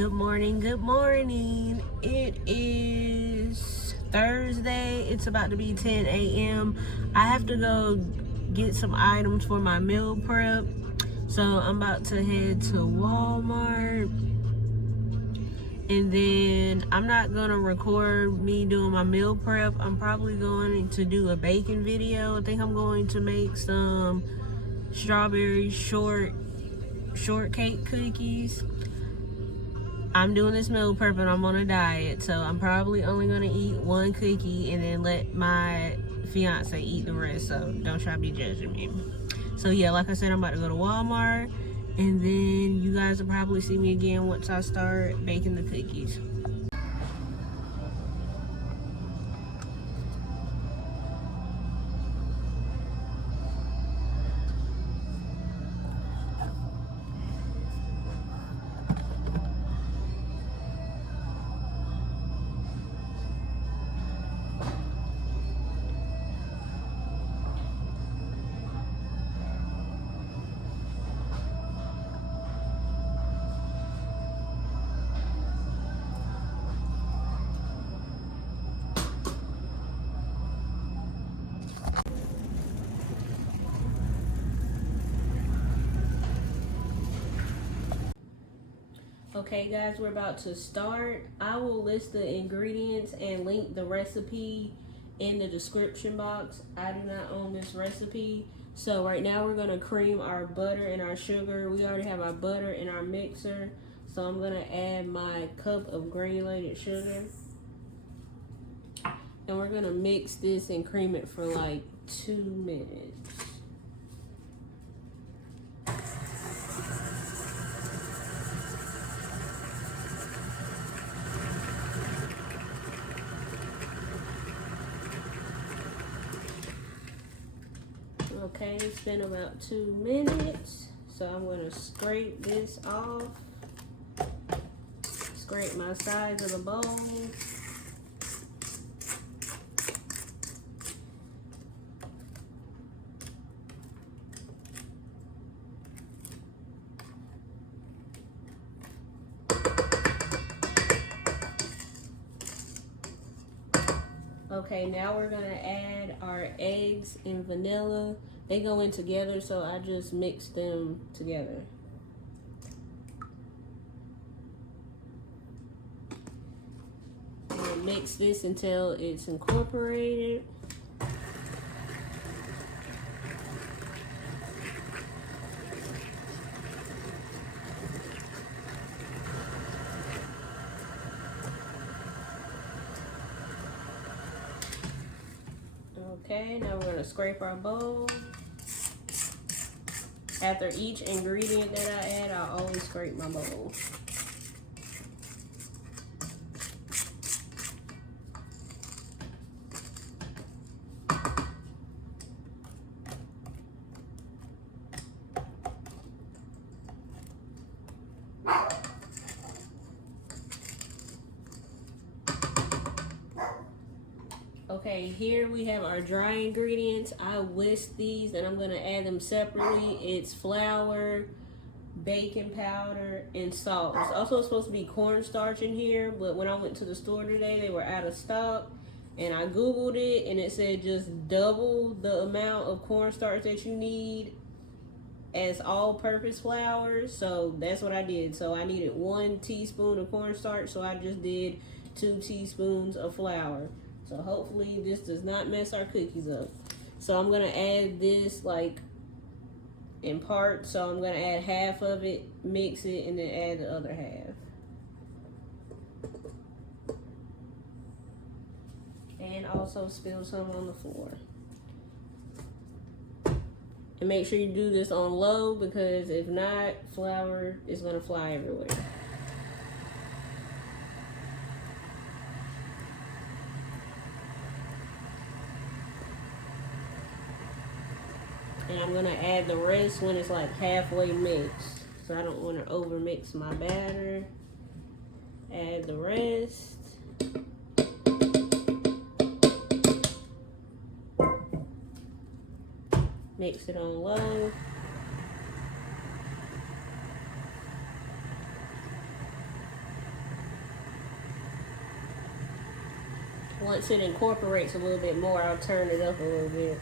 Good morning, good morning. It is Thursday. It's about to be 10 a.m. I have to go get some items for my meal prep. So I'm about to head to Walmart. And then I'm not gonna record me doing my meal prep. I'm probably going to do a baking video. I think I'm going to make some strawberry shortcake cookies. I'm doing this meal prep and I'm on a diet, so I'm probably only gonna eat one cookie and then let my fiance eat the rest, so don't try to be judging me. So yeah, like I said, I'm about to go to Walmart, and then you guys will probably see me again once I start baking the cookies. Okay guys, we're about to start. I will list the ingredients and link the recipe in the description box. I do not own this recipe. So right now we're gonna cream our butter and our sugar. We already have our butter in our mixer. So I'm gonna add my cup of granulated sugar. And we're gonna mix this and cream it for like 2 minutes. Okay, it's been about 2 minutes, so I'm going to scrape this off. Scrape my sides of the bowl. Okay, now we're going to add our eggs and vanilla. They go in together, so I just mix them together. And mix this until it's incorporated. Okay, now we're going to scrape our bowl. After each ingredient that I add, I always scrape my bowl. Okay, here we have our dry ingredients. I whisked these and I'm gonna add them separately. It's flour, baking powder, and salt. There's also supposed to be cornstarch in here, but when I went to the store today, they were out of stock. And I Googled it and it said just double the amount of cornstarch that you need as all-purpose flour. So that's what I did. So I needed 1 teaspoon of cornstarch, so I just did 2 teaspoons of flour. So hopefully this does not mess our cookies up. So I'm gonna add this like in parts. So I'm gonna add half of it, mix it, and then add the other half. And also spill some on the floor. And make sure you do this on low, because if not, flour is gonna fly everywhere. And I'm gonna add the rest when it's like halfway mixed. So I don't wanna over mix my batter. Add the rest. Mix it on low. once it incorporates a little bit more, I'll turn it up a little bit.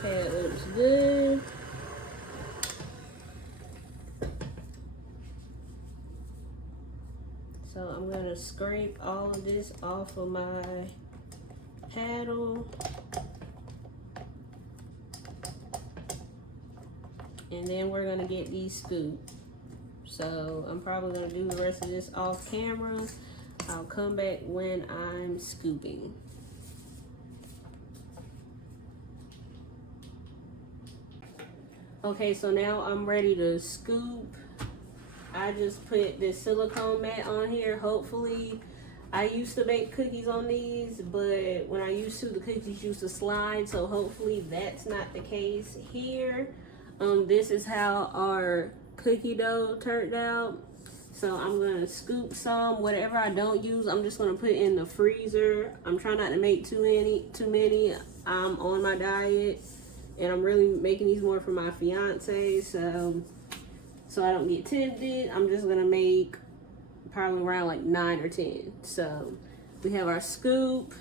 Okay, it looks good. So I'm gonna scrape all of this off of my paddle. And then we're gonna get these scooped. So I'm probably gonna do the rest of this off camera. I'll come back when I'm scooping. Okay, so now I'm ready to scoop. I just put this silicone mat on here. Hopefully, I used to bake cookies on these, but when I used to, the cookies used to slide, so hopefully that's not the case here. This is how our cookie dough turned out. So I'm gonna scoop some. Whatever I don't use, I'm just gonna put in the freezer. I'm trying not to make too many. I'm on my diet, and I'm really making these more for my fiance, so I don't get tempted. I'm just gonna make probably around like 9 or 10. So we have our scoop.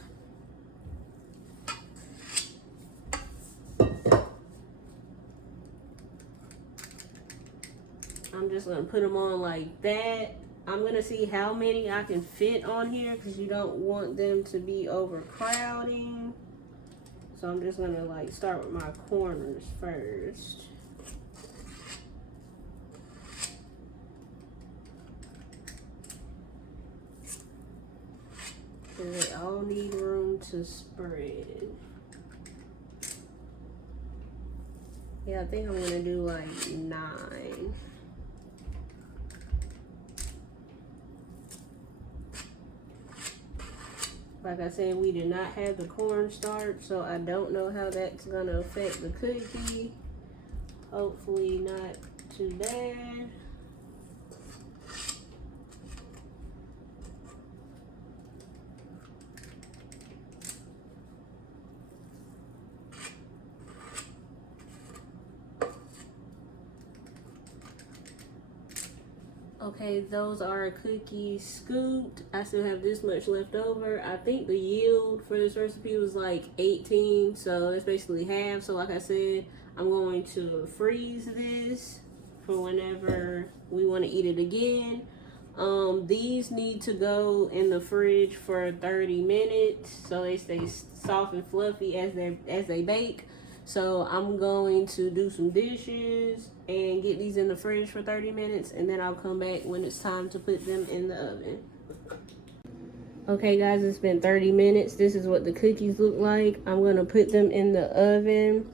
I'm just gonna put them on like that. I'm gonna see how many I can fit on here because you don't want them to be overcrowding. So I'm just gonna like start with my corners first. And they all need room to spread. Yeah, I think I'm gonna do like 9. Like I said, we did not have the cornstarch, so I don't know how that's gonna affect the cookie. Hopefully not too bad. Okay, those are cookies scooped. I still have this much left over. I think the yield for this recipe was like 18, so it's basically half. So like I said, I'm going to freeze this for whenever we want to eat it again. These need to go in the fridge for 30 minutes so they stay soft and fluffy as they bake. So I'm going to do some dishes and get these in the fridge for 30 minutes, and then I'll come back when it's time to put them in the oven. Okay guys, it's been 30 minutes. This is what the cookies look like. I'm gonna put them in the oven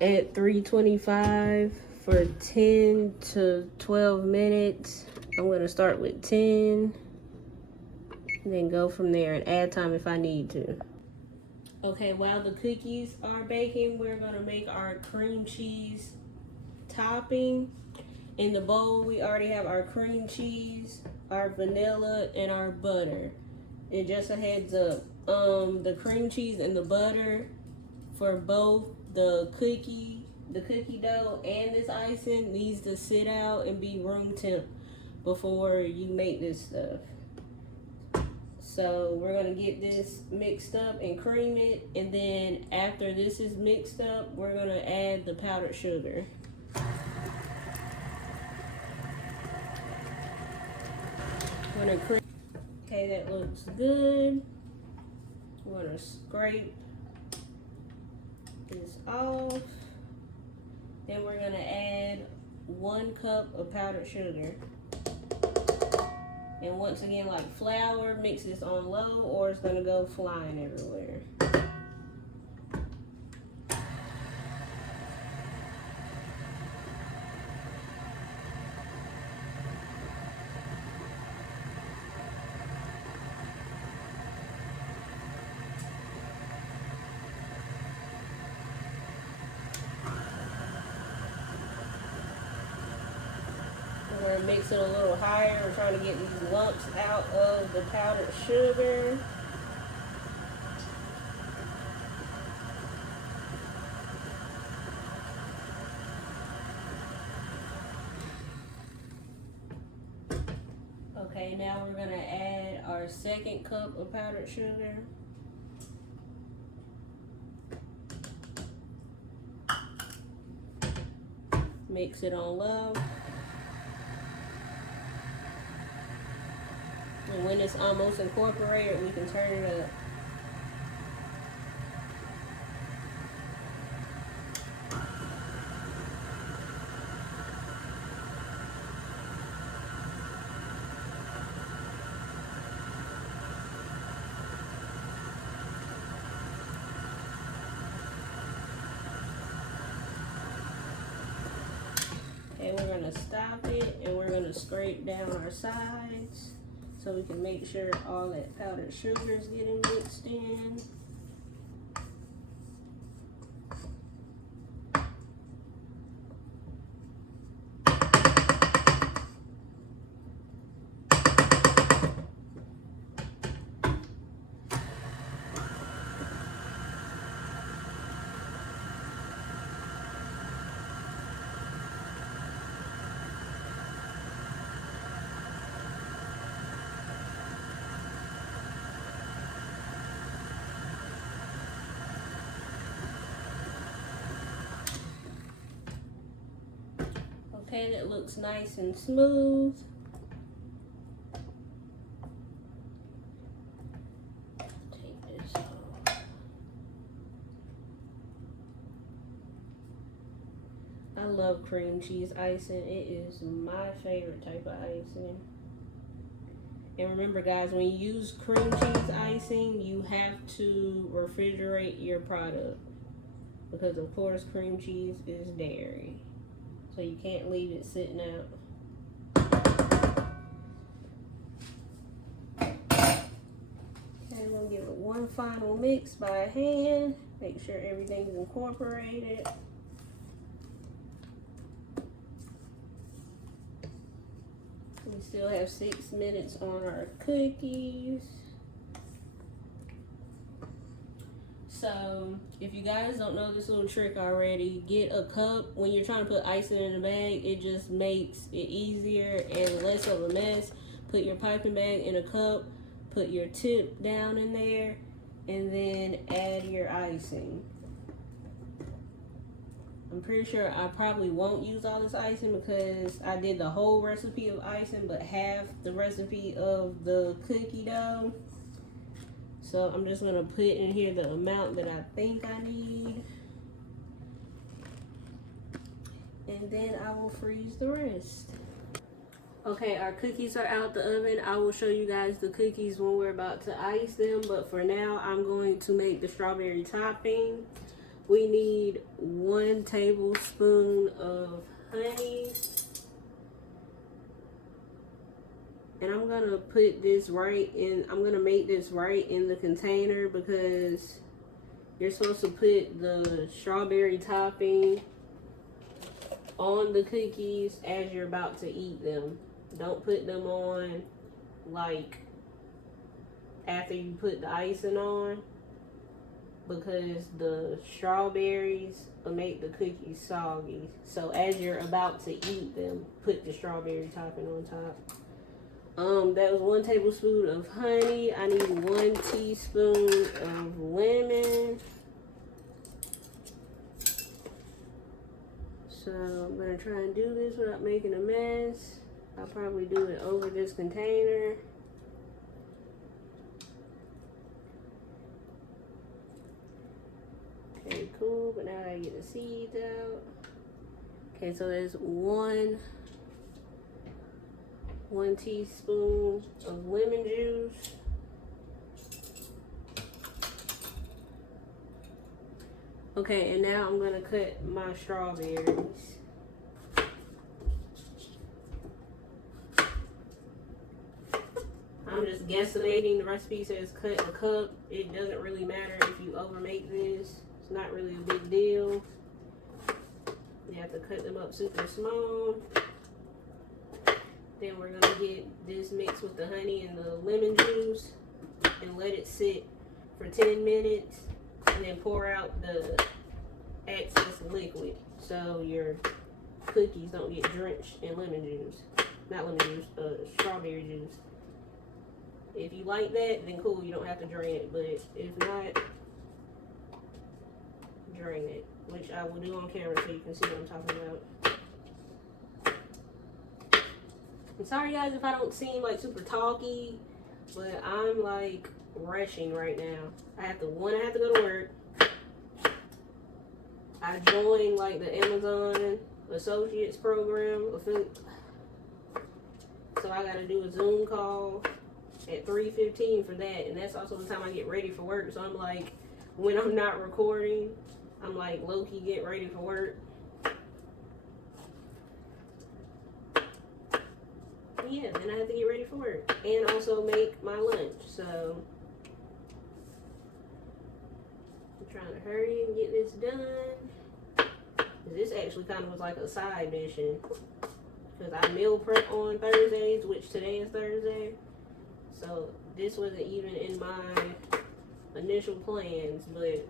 at 325 for 10 to 12 minutes. I'm gonna start with 10 and then go from there and add time if I need to. Okay, while the cookies are baking, we're gonna make our cream cheese topping. In the bowl, we already have our cream cheese, our vanilla, and our butter. And just a heads up, the cream cheese and the butter for both the cookie dough and this icing needs to sit out and be room temp before you make this stuff. So we're gonna get this mixed up and cream it, and then after this is mixed up, we're gonna add the powdered sugar. We're gonna cream. Okay, that looks good. We're gonna scrape this off. Then we're gonna add 1 cup of powdered sugar. And once again, like flour, mix this on low or it's gonna go flying everywhere. We're gonna mix it a little higher. We're trying to get these lumps out of the powdered sugar. Okay, now we're gonna add our second cup of powdered sugar. Mix it on low. And when it's almost incorporated, we can turn it up. Okay, we're gonna stop it and we're gonna scrape down our sides so we can make sure all that powdered sugar is getting mixed in. Okay, that looks nice and smooth. Take this off. I love cream cheese icing. It is my favorite type of icing. And remember guys, when you use cream cheese icing, you have to refrigerate your product. Because of course cream cheese is dairy. So you can't leave it sitting out. And we'll give it one final mix by hand. Make sure everything's incorporated. We still have 6 minutes on our cookies. So if you guys don't know this little trick already, get a cup. When you're trying to put icing in a bag, it just makes it easier and less of a mess. Put your piping bag in a cup, put your tip down in there, and then add your icing. I'm pretty sure I probably won't use all this icing because I did the whole recipe of icing but half the recipe of the cookie dough. So I'm just gonna put in here the amount that I think I need. And then I will freeze the rest. Okay, our cookies are out the oven. I will show you guys the cookies when we're about to ice them. But for now, I'm going to make the strawberry topping. We need 1 tablespoon of honey. And I'm gonna put this right in, I'm gonna make this right in the container because you're supposed to put the strawberry topping on the cookies as you're about to eat them. Don't put them on like after you put the icing on, because the strawberries will make the cookies soggy. So as you're about to eat them, put the strawberry topping on top. That was 1 tablespoon of honey. I need 1 teaspoon of lemon. So I'm gonna try and do this without making a mess. I'll probably do it over this container. Okay, cool, but now I gotta get the seeds out. Okay, so there's 1 teaspoon of lemon juice. Okay, and now I'm gonna cut my strawberries. I'm just guesstimating. The recipe says cut a cup. It doesn't really matter if you overmake this. It's not really a big deal. You have to cut them up super small. Then we're gonna get this mixed with the honey and the lemon juice and let it sit for 10 minutes and then pour out the excess liquid so your cookies don't get drenched in lemon juice. Not lemon juice, strawberry juice. If you like that, then cool, you don't have to drain it. But if not, drain it, which I will do on camera so you can see what I'm talking about. I'm sorry guys if I don't seem like super talky, but I'm like rushing right now. I have to go to work. I joined like the Amazon Associates program, so I gotta do a Zoom call at 3:15 for that, and that's also the time I get ready for work. So I'm like, when I'm not recording, I'm like low-key get ready for work. Yeah, then I have to get ready for work and also make my lunch. So I'm trying to hurry and get this done. This actually kind of was like a side mission because I meal prep on Thursdays, which today is Thursday. So this wasn't even in my initial plans, but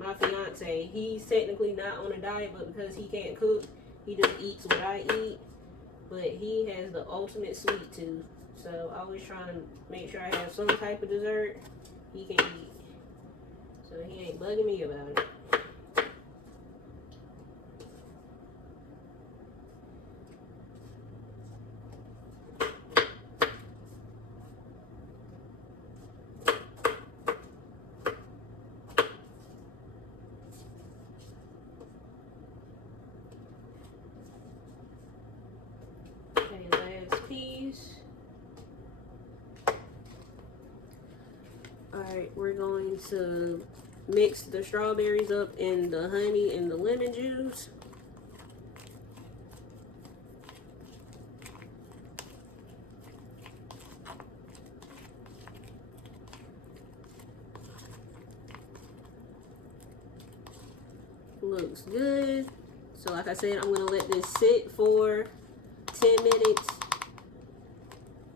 my fiance, he's technically not on a diet, but because he can't cook, he just eats what I eat. But he has the ultimate sweet tooth, so I always try to make sure I have some type of dessert he can eat. So he ain't bugging me about it. Alright, we're going to mix the strawberries up in the honey and the lemon juice. Looks good. So like I said, I'm going to let this sit for 10 minutes.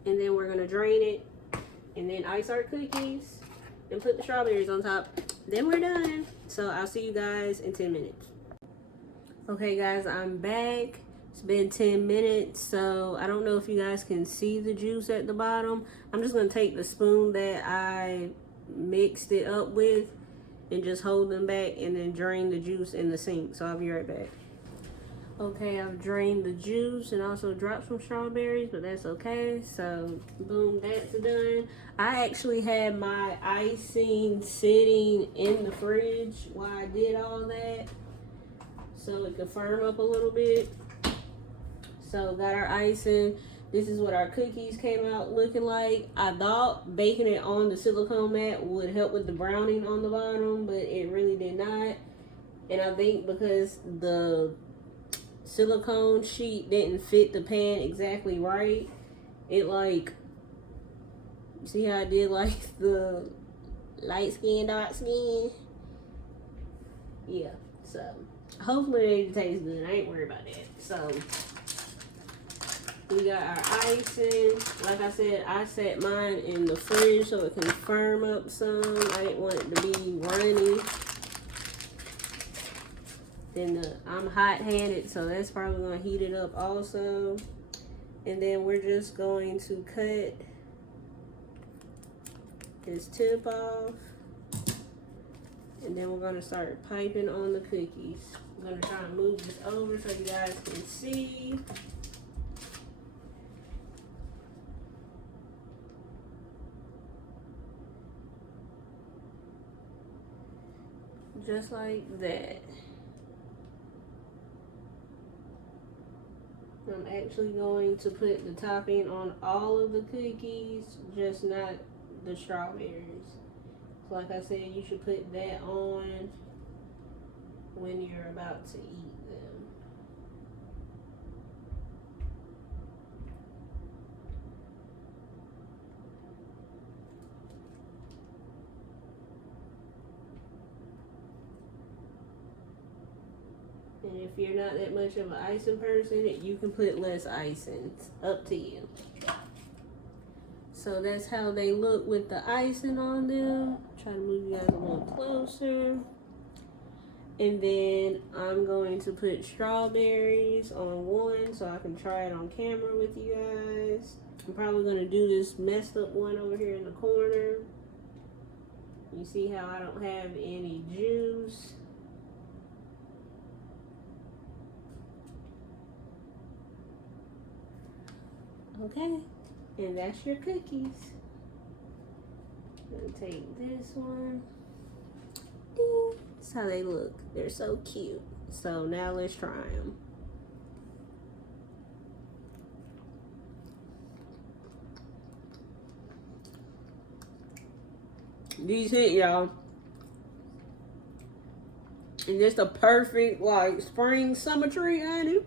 And then we're going to drain it. And then ice our cookies. And put the strawberries on top. Then we're done. So I'll see you guys in 10 minutes. Okay guys, I'm back. It's been 10 minutes. So I don't know if you guys can see the juice at the bottom. I'm just going to take the spoon that I mixed it up with and just hold them back and then drain the juice in the sink. So I'll be right back. Okay, I've drained the juice and also dropped some strawberries, but that's okay. So, boom, that's done. I actually had my icing sitting in the fridge while I did all that, so it could firm up a little bit. So, got our icing. This is what our cookies came out looking like. I thought baking it on the silicone mat would help with the browning on the bottom, but it really did not. And I think because the silicone sheet didn't fit the pan exactly right, it like, see how I did like the light skin, dark skin? Yeah, so hopefully it tastes good. I ain't worried about that. So we got our icing. Like I said, I set mine in the fridge so it can firm up some. I didn't want it to be runny. Then I'm hot-handed, so that's probably going to heat it up also. And then we're just going to cut this tip off. And then we're going to start piping on the cookies. I'm going to try to move this over so you guys can see. Just like that. I'm actually going to put the topping on all of the cookies, just not the strawberries. So like I said, you should put that on when you're about to eat them. And if you're not that much of an icing person, you can put less icing. It's up to you. So that's how they look with the icing on them. Try to move you guys a little closer. And then I'm going to put strawberries on one so I can try it on camera with you guys. I'm probably going to do this messed up one over here in the corner. You see how I don't have any juice? Okay, and that's your cookies. I'm gonna take this one. Ding. That's how they look. They're so cute. So now let's try them. These hit, y'all. And just a perfect, like, spring summer treat, ain't it?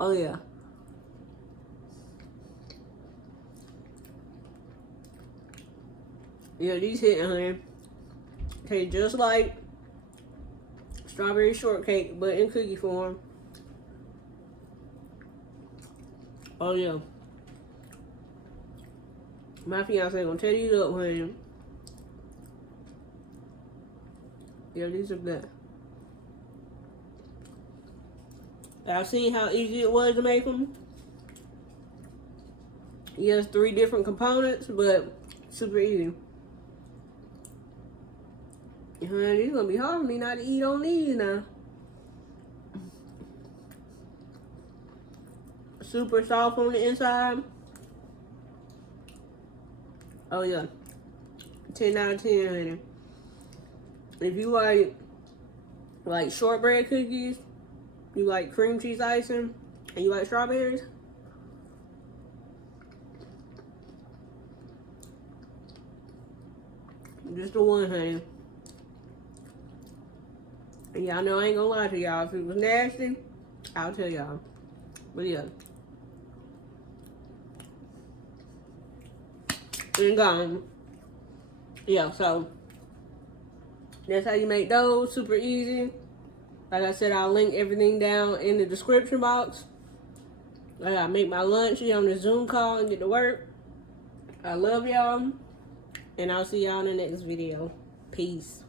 Oh, yeah. Yeah, these hit, honey. Okay, just like strawberry shortcake, but in cookie form. Oh, yeah. My fiance gonna tear these up, honey. Yeah, these are good. I've seen how easy it was to make them. Yes, 3 different components, but super easy. Honey, it's gonna be hard for me not to eat on these now. Super soft on the inside. Oh yeah, 10 out of 10, honey. If you like shortbread cookies, you like cream cheese icing, and you like strawberries, just the one, honey. And y'all know I ain't gonna lie to y'all. If it was nasty, I'll tell y'all. But yeah. And gone. Yeah, so that's how you make those. Super easy. Like I said, I'll link everything down in the description box. I gotta make my lunch here on the Zoom call and get to work. I love y'all. And I'll see y'all in the next video. Peace.